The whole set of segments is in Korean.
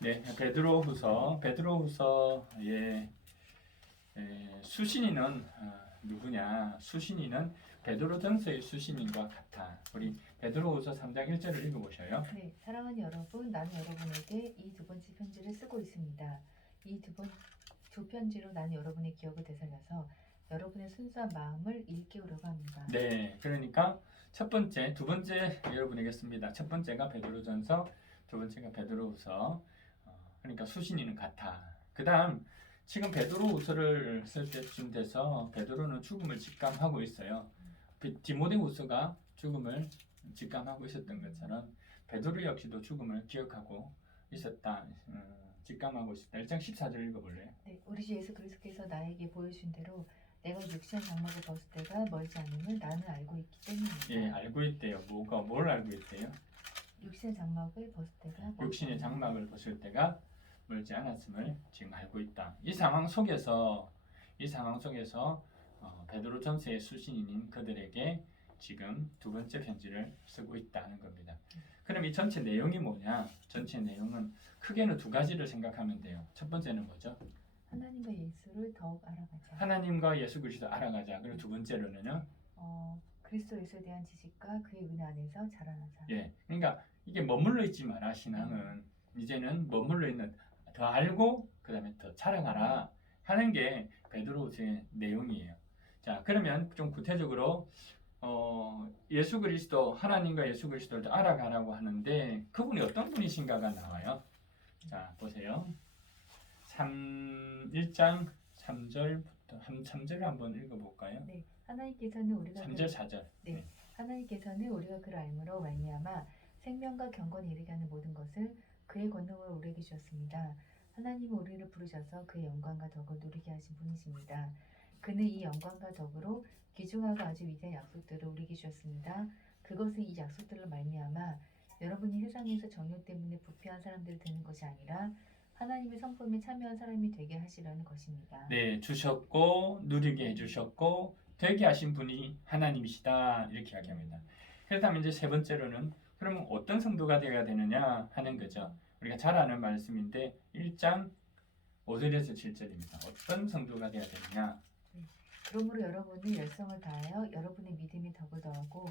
네, 베드로후서의 수신인은 누구냐? 수신인은 베드로전서의 수신인과 같아. 우리 베드로후서 3장 1절을 읽어보셔요. 네, 사랑하는 여러분, 나는 여러분에게 이 두 번째 편지를 쓰고 있습니다. 이 두 편지로 나는 여러분의 기억을 되살려서 여러분의 순수한 마음을 일깨우려고 합니다. 네, 그러니까 첫 번째, 두 번째 여러분에게 씁니다. 첫 번째가 베드로전서, 두 번째가 베드로후서. 그러니까 수신인은 같아. 그 다음 지금 베드로후서를 쓸 때쯤 돼서 베드로는 죽음을 직감하고 있어요. 디모데후서가 죽음을 직감하고 있었던 것처럼 베드로 역시도 죽음을 기억하고 있었다. 직감하고 있었다. 1장 14절 읽어볼래요? 네, 우리 주 예수 그리스도께서 나에게 보여준 대로 내가 육신의 장막을 벗을 때가 멀지 않음을 나는 알고 있기 때문입니다. 예, 알고 있대요. 뭘 알고 있대요? 육신의 장막을 벗을 때가 멀지 육신의 않음을. 장막을 벗을 때가 멀지 않았음을 지금 알고 있다. 이 상황 속에서 베드로 전서의 수신인인 그들에게 지금 두 번째 편지를 쓰고 있다는 겁니다. 그럼 이 전체 내용이 뭐냐? 전체 내용은 크게는 두 가지를 생각하면 돼요. 첫 번째는 뭐죠? 하나님과 예수를 더욱 알아가자. 하나님과 예수 그리스도 알아가자. 그리고 두 번째로는요? 그리스도 예수에 대한 지식과 그의 은혜 안에서 자라나자. 예, 그러니까 이게 머물러 있지 마라. 신앙은 이제는 머물러 있는 더 알고 그 다음에 더 자라가라 하는 게 베드로후서의 내용이에요. 자, 그러면 좀 구체적으로 예수 그리스도, 하나님과 예수 그리스도를 알아가라고 하는데 그분이 어떤 분이신가가 나와요. 자, 보세요. 1장 3절부터 3절을 한번 읽어볼까요? 네, 하나님께서는 우리가 3절, 4절. 네, 하나님께서는 우리가 그를 알므로 말미암아 생명과 경건에 이르게 하는 모든 것을 그의 권능으로 우리에게 주셨습니다. 하나님은 우리를 부르셔서 그의 영광과 덕을 누리게 하신 분이십니다. 그는 이 영광과 덕으로 귀중하고 아주 위대한 약속들을 우리에게 주셨습니다. 그것은 이 약속들로 말미암아 여러분이 세상에서 정욕 때문에 부패한 사람들이 되는 것이 아니라 하나님의 성품에 참여한 사람이 되게 하시려는 것입니다. 네, 주셨고 누리게 해주셨고 되게 하신 분이 하나님이시다 이렇게 이야기합니다. 그렇다면 이제 세 번째로는 그러면 어떤 성도가 되어야 되느냐 하는 거죠. 우리가 잘 아는 말씀인데 1장 5절에서 7절입니다. 어떤 성도가 되어야 되느냐? 그러므로 여러분이 열성을 다하여 여러분의 믿음에 덕을 더하고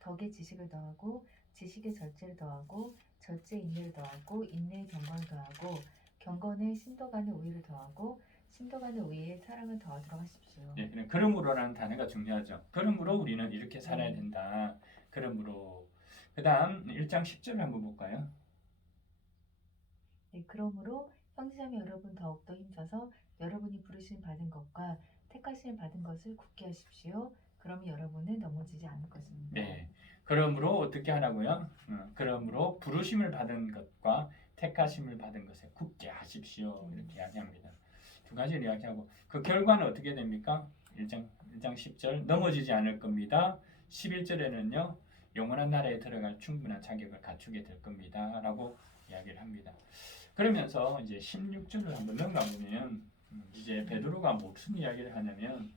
덕에 지식을 더하고 지식에 절제를 더하고 절제에 인내를 더하고 인내에 경건을 더하고 경건에 신도 간의 우애를 더하고 신도 간의 우애에 사랑을 더하도록 하십시오. 네, 그러므로라는 단어가 중요하죠. 그러므로 우리는 이렇게 살아야 된다. 그러므로 그 다음 1장 10절을 한번 볼까요? 네, 그러므로 형제자매 여러분 더욱더 힘써서 여러분이 부르심 받은 것과 택하심 받은 것을 굳게 하십시오. 그러면 여러분은 넘어지지 않을 것입니다. 네, 그러므로 어떻게 하라고요? 그러므로 부르심을 받은 것과 택하심을 받은 것에 굳게 하십시오. 이렇게 이야기합니다. 두 가지를 이야기하고 그 결과는 어떻게 됩니까? 1장 10절 넘어지지 않을 겁니다. 11절에는요. 영원한 나라에 들어갈 충분한 자격을 갖추게 될 겁니다. 라고 이야기를 합니다. 그러면서 이제 16절을 한번 넘어가 보면 이제 베드로가 무슨 이야기를 하냐면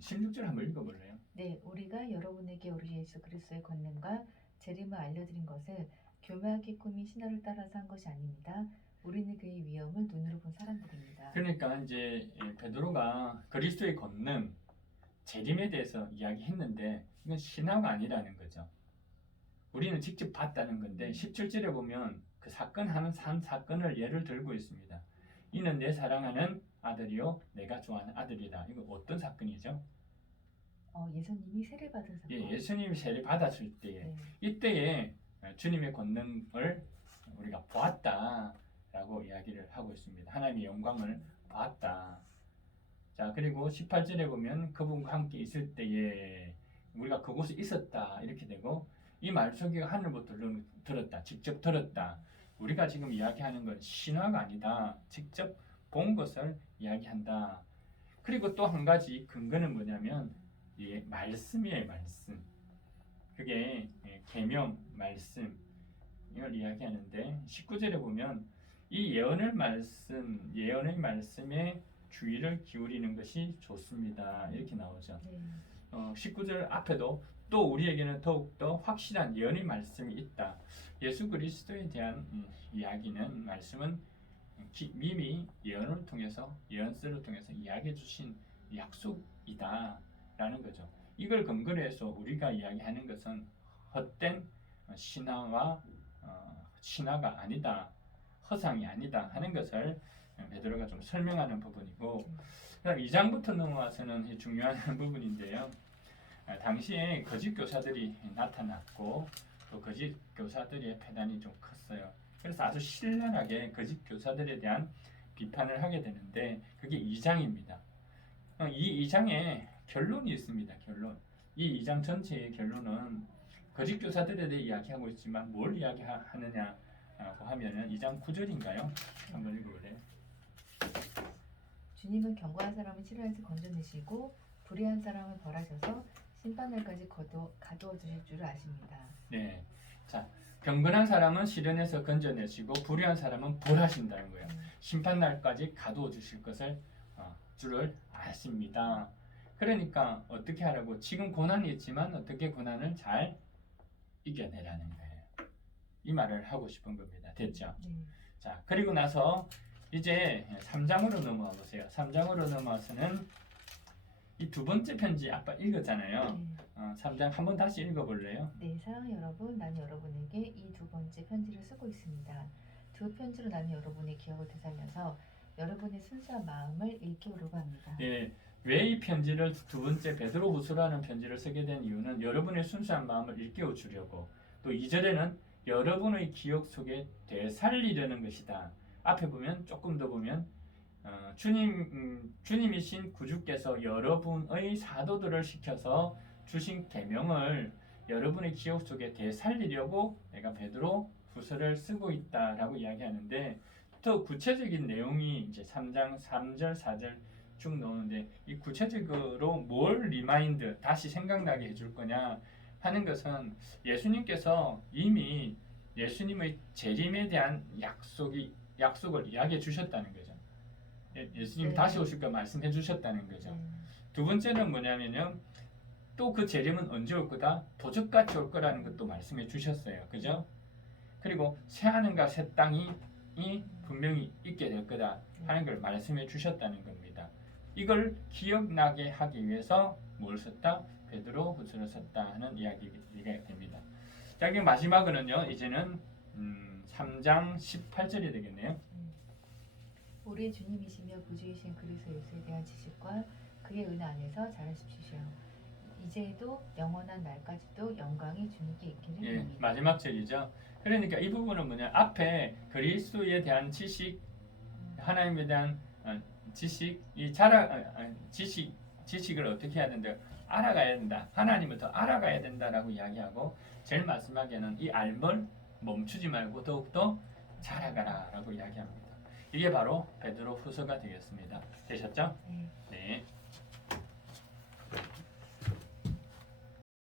16절 한번 읽어볼래요? 네, 우리가 여러분에게 우리 예수 그리스도의 권능과 재림을 알려드린 것을 교묘하게 꾸민 신화를 따라서 한 것이 아닙니다. 우리는 그의 위엄을 눈으로 본 사람들입니다. 그러니까 이제 베드로가 그리스도의 권능, 재림에 대해서 이야기했는데 이건 신화가 아니라는 거죠. 우리는 직접 봤다는 건데 17절에 보면 그 한 사건을 예를 들고 있습니다. 이는 내 사랑하는 아들이요 내가 좋아하는 아들이다. 이거 어떤 사건이죠? 예수님이 세례 받은 사건. 예수님이 세례 받았을 때에 네. 이때에 주님의 권능을 우리가 보았다라고 이야기를 하고 있습니다. 하나님의 영광을 보았다. 자, 그리고 18절에 보면 그분과 함께 있을 때에 우리가 그곳에 있었다 이렇게 되고 이 말소기가 하늘부터 들었다. 직접 들었다. 우리가 지금 이야기하는 건 신화가 아니다. 직접 본 것을 이야기한다. 그리고 또 한 가지 근거는 뭐냐면 말씀이에요. 말씀. 그게 계명, 말씀 이걸 이야기하는데 19절에 보면 이 예언의 말씀에 주의를 기울이는 것이 좋습니다. 이렇게 나오죠. 19절 앞에도 또 우리에게는 더욱더 확실한 예언의 말씀이 있다. 예수 그리스도에 대한 이야기는 말씀은 이미 예언을 통해서 예언서를 통해서 이야기해 주신 약속이다라는 거죠. 이걸 근거로 해서 우리가 이야기하는 것은 헛된 신화가 아니다, 허상이 아니다 하는 것을 베드로가 좀 설명하는 부분이고, 그다음 2장부터 넘어와서는 중요한 부분인데요. 당시에 거짓 교사들이 나타났고 또 거짓 교사들의 패단이 좀 컸어요. 그래서 아주 신랄하게 거짓 교사들에 대한 비판을 하게 되는데 그게 2장입니다. 이 2장에 결론이 있습니다. 결론. 이 2장 전체의 결론은 거짓 교사들에 대해 이야기하고 있지만 뭘 이야기하느냐고 하면은 2장 9절인가요? 한번 읽어보세요. 주님은 경건한 사람을 치료해서 건져내시고 불의한 사람을 벌하셔서 심판날까지 가두어 주실 줄을 아십니다. 네. 자, 경건한 사람은 시련에서 건져내시고 불의한 사람은 벌하신다는 거예요. 심판날까지 가두어 주실 줄을 아십니다. 그러니까 어떻게 하라고? 지금 고난이 있지만 어떻게 고난을 잘 이겨내라는 거예요. 이 말을 하고 싶은 겁니다. 됐죠? 네. 자, 그리고 나서 이제 3장으로 넘어와 보세요. 3장으로 넘어와서는 이 두 번째 편지 아까 읽었잖아요. 3장 한번 다시 읽어볼래요? 네, 사랑하는 여러분, 나는 여러분에게 이 두 번째 편지를 쓰고 있습니다. 두 편지로 나는 여러분의 기억을 되살려서 여러분의 순수한 마음을 일깨우려고 합니다. 예, 왜 이 편지를 두 번째 베드로후서라는 편지를 쓰게 된 이유는 여러분의 순수한 마음을 일깨워 주려고, 또 2절에는 여러분의 기억 속에 되살리려는 것이다. 앞에 보면 조금 더 보면 주님이신 구주께서 여러분의 사도들을 시켜서 주신 계명을 여러분의 기억 속에 되살리려고 내가 베드로 후서를 쓰고 있다라고 이야기하는데, 더 구체적인 내용이 이제 3장 3절 4절 쭉 나오는데, 이 구체적으로 뭘 리마인드 다시 생각나게 해줄 거냐 하는 것은 예수님께서 이미 예수님의 재림에 대한 약속을 이야기해 주셨다는 거죠. 예수님이 네. 다시 오실 거 말씀해 주셨다는 거죠. 두 번째는 뭐냐면요, 또 그 재림은 언제 올 거다? 도적같이 올 거라는 것도 말씀해 주셨어요. 그죠? 그리고 새하늘과 새 땅이 분명히 있게 될 거다 하는 걸 말씀해 주셨다는 겁니다. 이걸 기억나게 하기 위해서 뭘 썼다? 베드로 후서를 썼다 하는 이야기가 됩니다. 자, 그럼 마지막으로는요, 이제는 3장 18절이 되겠네요. 우리 주님이시며 구주이신 그리스도 예수에 대한 지식과 그의 은혜 안에서 자라십시오. 이제도 영원한 날까지도 영광이 주님께 있기를 예, 빕니다. 마지막 절이죠. 그러니까 이 부분은 뭐냐? 앞에 그리스도에 대한 지식, 하나님에 대한 지식, 지식을 어떻게 해야 된다? 알아가야 된다. 하나님을 더 알아가야 된다라고 이야기하고, 제일 마지막에는 이 알을 멈추지 말고 더욱더 자라가라라고 이야기합니다. 이게 바로 베드로 후서가 되겠습니다. 되셨죠? 네. 네.